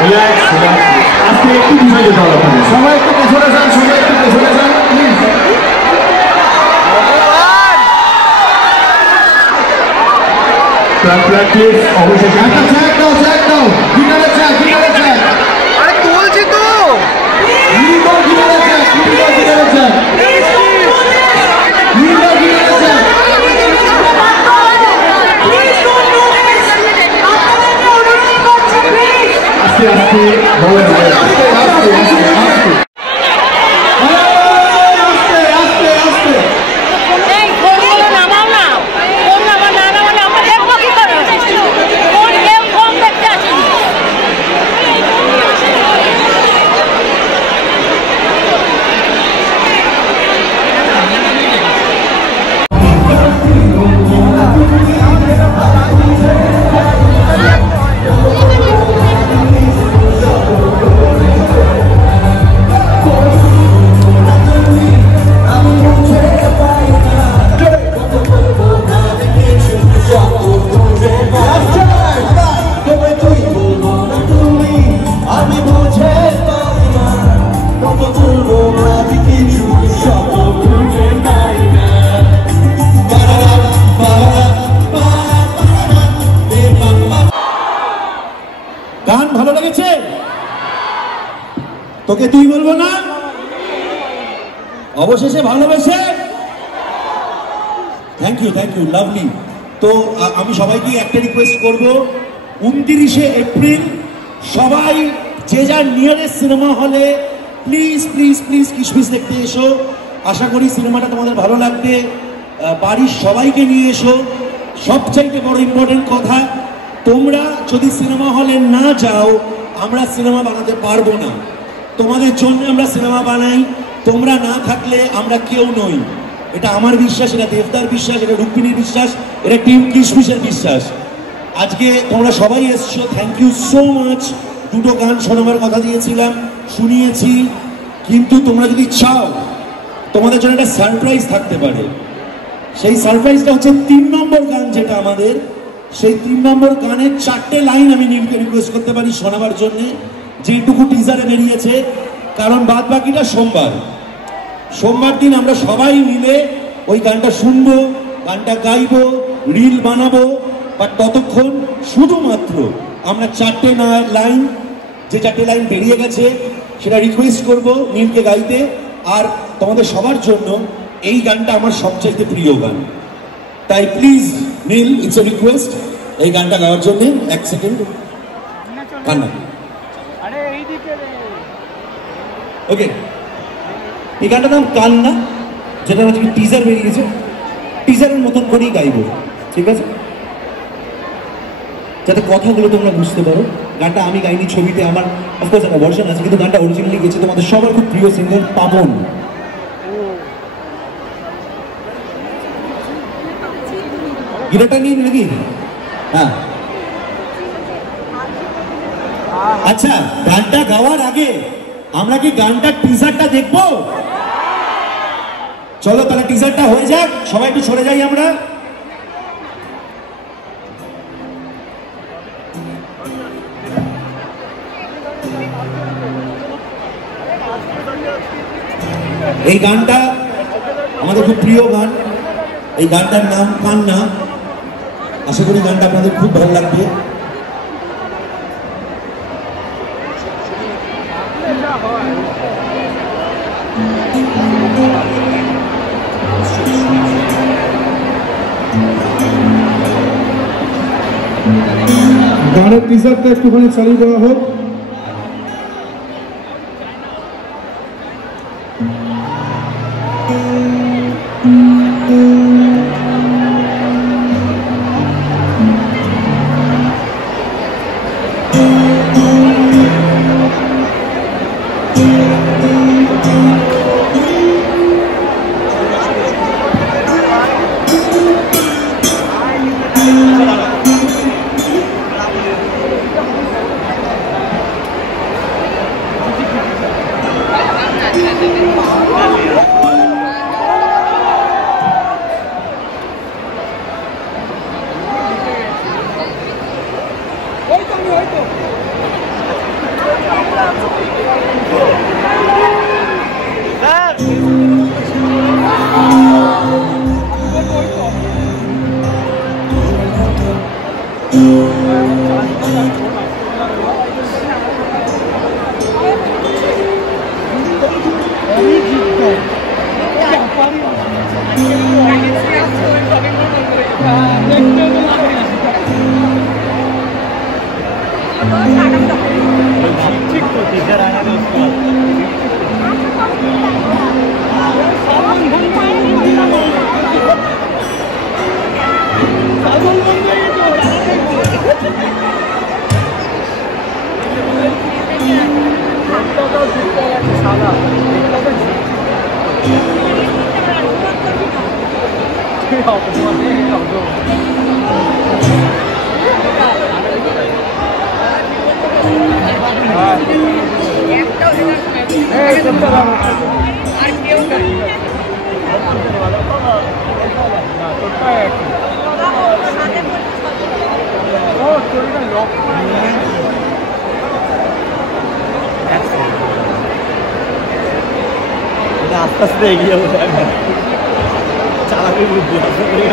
আজকে একটু বিষয় যেতে হবে, সবাই একটু পেছনে যান, সবাই একটু পেছনে যান প্লিজ। প্র্যাকটিস অবশ্যই একটা চেক দাও, চেক দাও, গিটারে চেক, গিটারে চেক। আরে তুলছি তো গিটারে চেক, গিটারে চেক, গিটারে চেক। আস্তে আস্তে বলেন, আস্তে আস্তে আস্তে গান ভালো লেগেছে তোকে? তুই বলবো না? অবশেষে ভালোবেসে, থ্যাংক ইউ, লাভলি। তো আমি সবাইকে একটা রিকোয়েস্ট করব, 29শে এপ্রিল সবাই যে যার নিয়ারেস্ট সিনেমা হলে প্লিজ প্লিজ প্লিজ কিশমিশ দেখতে এসো। আশা করি সিনেমাটা তোমাদের ভালো লাগবে। বাড়ির সবাইকে নিয়ে এসো। সবচাইতে বড় ইম্পর্টেন্ট কথা, তোমরা যদি সিনেমা হলে না যাও আমরা সিনেমা বানাতে পারবো না। তোমাদের জন্য আমরা সিনেমা বানাই, তোমরা না থাকলে আমরা কেউ নই। এটা আমার বিশ্বাস, এটা দেবদার বিশ্বাস, এটা রুক্মিণীর বিশ্বাস, এটা টিম কিশমিশের বিশ্বাস। আজকে তোমরা সবাই এসছো, থ্যাংক ইউ সো মাচ। দুটো গান শোনাবার কথা দিয়েছিলাম, শুনিয়েছি, কিন্তু তোমরা যদি চাও তোমাদের জন্য একটা সারপ্রাইজ থাকতে পারে। সেই সারপ্রাইজটা হচ্ছে 3 নম্বর গান, যেটা আমাদের সেই 3 নম্বর গানের 4টে লাইন আমি নীলকে রিকোয়েস্ট করতে পারি শোনাবার জন্যে, যেটুকু টিজারে বেরিয়েছে। কারণ বাদ বাকিটা সোমবার দিন আমরা সবাই মিলে ওই গানটা শুনবো, গানটা গাইবো, রিল বানাবো। বাট ততক্ষণ শুধুমাত্র আমরা 4টে লাইন, যে 4টে লাইন বেরিয়ে গেছে সেটা রিকোয়েস্ট করব নীলকে গাইতে। আর তোমাদের সবার জন্য এই গানটা আমার সবচাইতে প্রিয় গান, তাই please Neel, it's a request এই গানটা গাওয়ার জন্য। 1 সেকেন্ড কান্না। ওকে, এই গানটার নাম কান্না, যেটা হচ্ছে টিজার বেরিয়েছে। টিজারের মতন করেই গাইবো, ঠিক আছে? যাতে কথাগুলো তোমরা বুঝতে পারো। গানটা আমি গাইনি, ছবিতে আমার অফকোর্স একটা ভার্সন আছে, কিন্তু গানটা অরিজিনালি গেছে তোমাদের সবার খুব প্রিয় সিঙ্গার পাবন। গিটারটা নিয়ে নাকি? হ্যাঁ, আচ্ছা, গানটা গাওয়ার আগে আমরা কি গানটার টিজারটা দেখবো? চলো তাহলে টিজারটা হয়ে যাক, সবাই একটু সরে যাই আমরা। এই গানটা আমাদের খুব প্রিয় গান, এই গানটার নাম কান্না। আশা করি গানটা আপনাদের খুব ভালো লাগবে। গানের টিজারটা একটুখানি চালিয়ে দেওয়া হোক। ठीक तो टीचर आया था उसके बाद আস্তে আস্তে এগিয়ে যাবো চালাকে বুঝবো আরে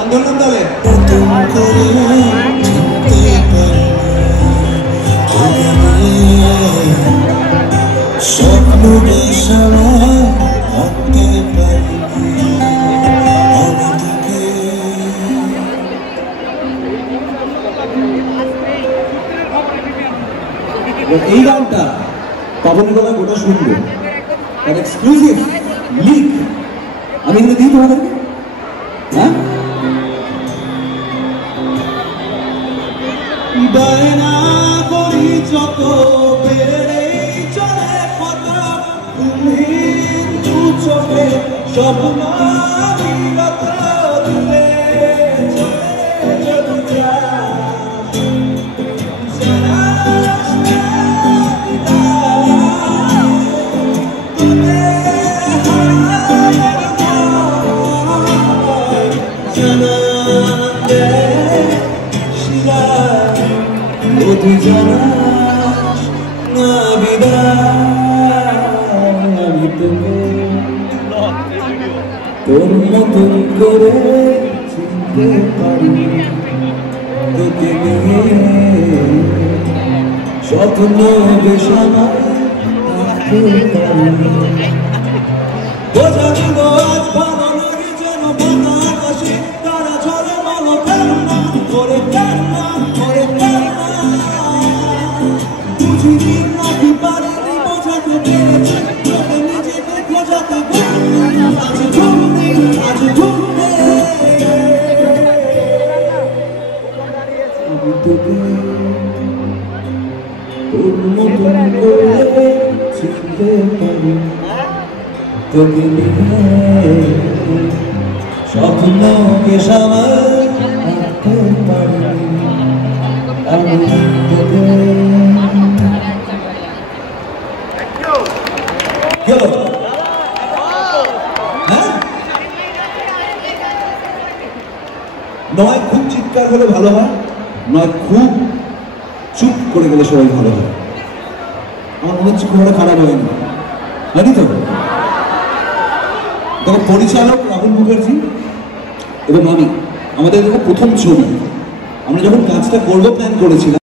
আন্দোলন দলে স্বপ্ন এই গানটা পাবনের গলায় গোটা শুনবো তার এক্সক্লুসিভ লিক আমি এখানে দিই তোমাদেরকে হ্যাঁ বায়না করি যত বেড়ে চলে কথা তুমি দু চোখে স্বপ্ন বিরত দিলে তুই জানাস না বিদায় আমি তোকে তোর মতন করে চিনতে পারি তোকে নিয়ে স্বপ্ন বেশ আমার বোঝাগুলো আজ ভালো লাগে যেন বাতা আকাশে তারা ঝরে মানো কান্না করে কান্না করে কান্না বুঝিনি নাকি পারিনি বোঝাতে পেরেছি তোকে নিজেকে বোঝাতে পারিনি আজ ঘুমনে আমি তোকে তোর মতন করে চিনতে পারি তোকে নিয়ে স্বপ্ন বেশ আমার রাখতে পারি আমি তোকে নয় খুব চিৎকার হলে ভালো হয় নয় খুব চুপ করে গেলে সবাই ভালো হয় আমার মনে হচ্ছে খুব খারাপ হয়নি জানি তো দেখো পরিচালক রাহুল মুখার্জি এবং আমি আমাদের প্রথম ছবি আমরা যখন কাজটা করবো প্ল্যান করেছিলাম